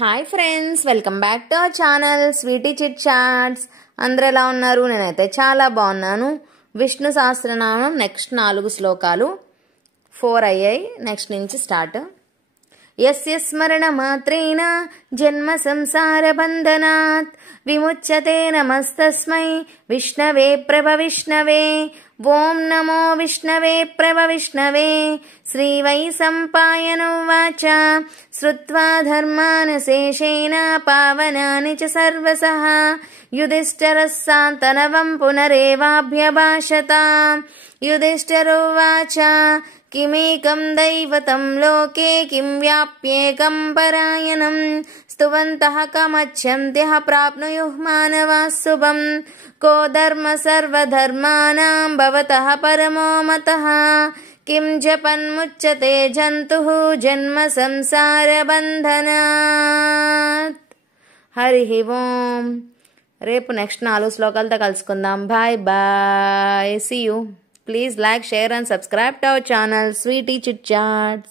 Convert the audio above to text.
Hi friends, welcome back to our channel sweety chit chats. అందరూ ఎలా ఉన్నారు? నేనైతే చాలా బాగున్నాను. విష్ణు సహస్రనామం నెక్స్ట్ 4 శ్లోకాలు 4 అయ్యాయి. నెక్స్ట్ నుంచి స్టార్ట్. యస్య స్మరణ మాత్రేణ జన్మ సంసార బంధనాత్ విముచ్యతే నమస్తస్మై విష్ణవే ప్రభ విష్ణవే. ఓం నమో విష్ణవే ప్రభ విష్ణవే. శ్రీ వైశంపాయనువాచ శ్రుత్వా ధర్మానశేషేణ పావనాని చ సర్వసః యుధిష్ఠిరः శాంతనవం పునరేవాభ్యభాషత. యుధిష్ఠిరోవాచ కిమేకం దైవతం లోకే కిం వ్యాప్యేకం పరాయణం స్తువంతః కమచ్చంత్యః ప్రాప్నుయుః మానవాః శుభం. కో ధర్మ సర్వధర్మాణాం భవతః పరమో మతః కిం జపన్ముచ్యతే జంతుః జన్మ సంసార బంధనాత్. హరి ఓం. రేపు నెక్స్ట్ 4 శ్లోకాలతో కలుసుకుందాం. Bye bye. See you. Please like, share and subscribe to our channel Sweety Chit Chats.